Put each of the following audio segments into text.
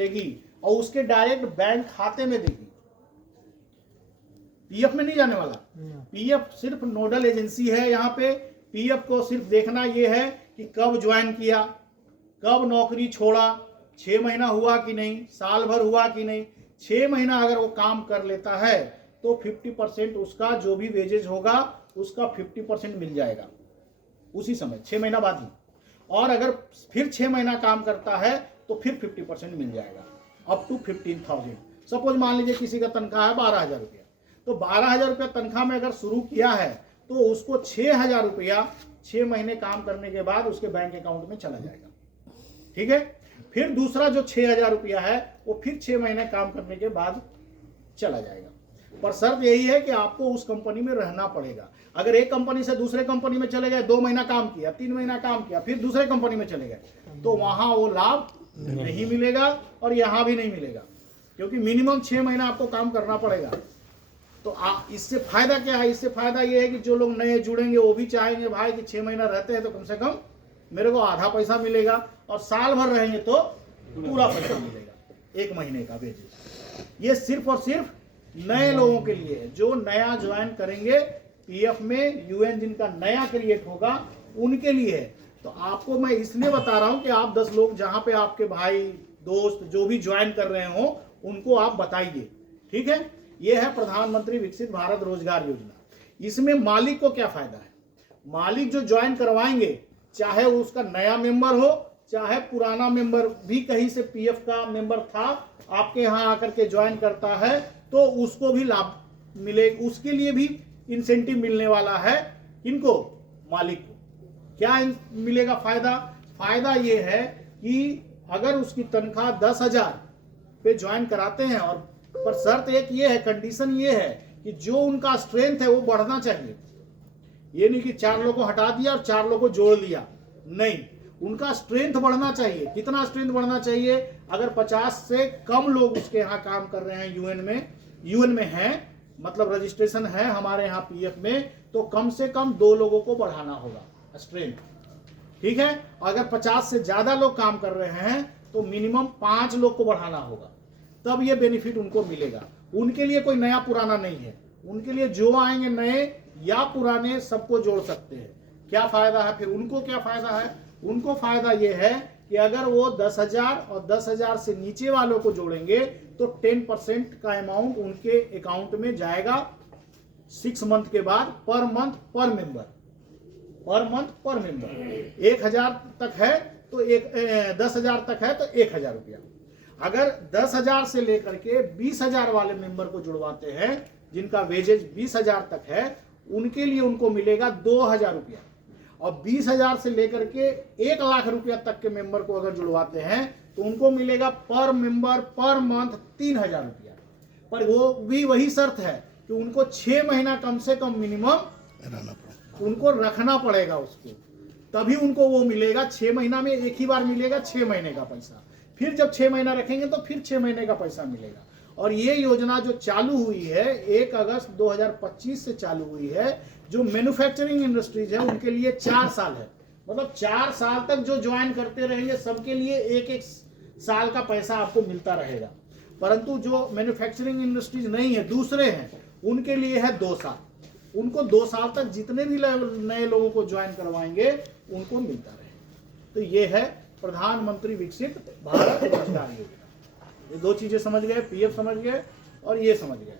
देगी और उसके डायरेक्ट बैंक खाते में देगी, पीएफ में नहीं जाने वाला। पीएफ सिर्फ नोडल एजेंसी है यहाँ पे। पीएफ को सिर्फ देखना ये है कि कब ज्वाइन किया, कब नौकरी छोड़ा, 6 महीना हुआ कि नहीं, साल भर हुआ कि नहीं। 6 महीना अगर वो काम कर लेता है तो 50% उसका जो भी वेजेज होगा उसका 50% मिल जाएगा उसी समय, 6 महीना बाद ही। और अगर फिर 6 महीना काम करता है तो फिर 50% मिल जाएगा, अप टू 15,000। सपोज मान लीजिए किसी का तनख्वाह है 12,000 रुपया, तो 12,000 रुपया तनख्वाह में अगर शुरू किया है तो उसको 6,000 रुपया 6 महीने काम करने के बाद उसके बैंक अकाउंट में चला जाएगा। ठीक है, फिर दूसरा जो 6,000 रुपया है वो फिर 6 महीने काम करने के बाद चला जाएगा। पर शर्त यही है कि आपको उस कंपनी में रहना पड़ेगा। अगर एक कंपनी से दूसरे कंपनी में चले गए, 2 महीना काम किया, 3 महीना काम किया, फिर दूसरे कंपनी में चले गए, तो वहां वो लाभ नहीं मिलेगा और यहां भी नहीं मिलेगा, क्योंकि मिनिमम 6 महीना आपको काम करना पड़ेगा। तो इससे फायदा क्या है? इससे फायदा ये है कि जो लोग नए जुड़ेंगे वो भी चाहेंगे भाई कि 6 महीना रहते हैं तो कम से कम मेरे को आधा पैसा मिलेगा, और साल भर रहेंगे तो पूरा पैसा मिलेगा, 1 महीने का वेजेस। ये सिर्फ और सिर्फ नए लोगों के लिए है, जो नया ज्वाइन करेंगे पीएफ में, यूएन जिनका नया क्रिएट होगा उनके लिए है। तो आपको मैं इसलिए बता रहा हूं कि आप 10 लोग जहां पे आपके भाई दोस्त जो भी ज्वाइन कर रहे हो उनको आप बताइए। ठीक है, यह है प्रधानमंत्री विकसित भारत रोजगार योजना। इसमें मालिक को क्या फायदा है? मालिक जो ज्वाइन करवाएंगे, चाहे उसका नया मेंबर हो चाहे पुराना मेंबर भी कहीं से पीएफ का मेंबर था आपके यहाँ आकर के ज्वाइन करता है, तो उसको भी लाभ मिले, उसके लिए भी इंसेंटिव मिलने वाला है। इनको मालिक को क्या मिलेगा फायदा? फायदा ये है कि अगर उसकी तनख्वाह 10,000 पे ज्वाइन कराते हैं, और पर शर्त एक ये है, कंडीशन ये है कि जो उनका स्ट्रेंथ है वो बढ़ना चाहिए। ये नहीं कि 4 लोगों को हटा दिया और 4 लोगों को जोड़ लिया, नहीं, उनका स्ट्रेंथ बढ़ना चाहिए। कितना स्ट्रेंथ बढ़ना चाहिए? अगर 50 से कम लोग उसके यहाँ काम कर रहे हैं यूएन में हैं, मतलब रजिस्ट्रेशन है हमारे यहाँ पीएफ में, तो कम से कम 2 लोगों को बढ़ाना होगा स्ट्रेंथ। ठीक है, अगर 50 से ज्यादा लोग काम कर रहे हैं तो मिनिमम 5 लोग को बढ़ाना होगा, तब ये बेनिफिट उनको मिलेगा। उनके लिए कोई नया पुराना नहीं है, उनके लिए जो आएंगे नए या पुराने सबको जोड़ सकते हैं। क्या फायदा है फिर? उनको क्या फायदा है? उनको फायदा ये है कि अगर वो 10,000 और 10,000 से नीचे वालों को जोड़ेंगे तो 10% का अमाउंट उनके अकाउंट में जाएगा 6 मंथ के बाद, पर मंथ पर मेंबर, 1,000 तक है तो 10,000 तक है तो 1,000 रुपया। अगर 10,000 से लेकर के 20,000 वाले मेंबर को जुड़वाते हैं जिनका वेजेज 20,000 तक है, उनके लिए उनको मिलेगा 2,000 रुपया। और 20,000 से लेकर के 1,00,000 रुपया तक के मेंबर को अगर जुड़वाते हैं तो उनको मिलेगा पर मेंबर पर मंथ 3,000 रुपया। पर वो भी वही शर्त है कि उनको 6 महीना कम से कम मिनिमम उनको रखना पड़ेगा उसको, तभी उनको वो मिलेगा। 6 महीना में एक ही बार मिलेगा 6 महीने का पैसा, फिर जब 6 महीना रखेंगे तो फिर 6 महीने का पैसा मिलेगा। और ये योजना जो चालू हुई है 1 अगस्त 2025 से चालू हुई है, जो मैन्युफैक्चरिंग इंडस्ट्रीज है उनके लिए 4 साल है, मतलब 4 साल तक जो ज्वाइन करते रहेंगे सबके लिए 1-1 साल का पैसा आपको मिलता रहेगा। परंतु जो मैन्युफैक्चरिंग इंडस्ट्रीज नहीं है, दूसरे हैं, उनके लिए है 2 साल। उनको 2 साल तक जितने भी नए लोगों को ज्वाइन करवाएंगे उनको मिलता रहेगा। तो ये है प्रधानमंत्री विकसित भारत रोजगार योजना। ये 2 चीजें समझ गए, पीएफ समझ गए और ये समझ गए।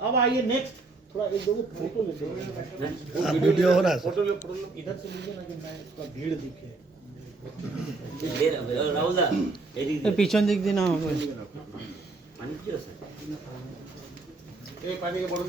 अब आइए नेक्स्ट, थोड़ा एक 2 फोटो लेते हैं। वीडियो हो रहा है, फोटो लो इधर से लीजिए ना कि मैं इसका भीड़ दिखे। পিছন দিক দিয়ে না पानी की बोतल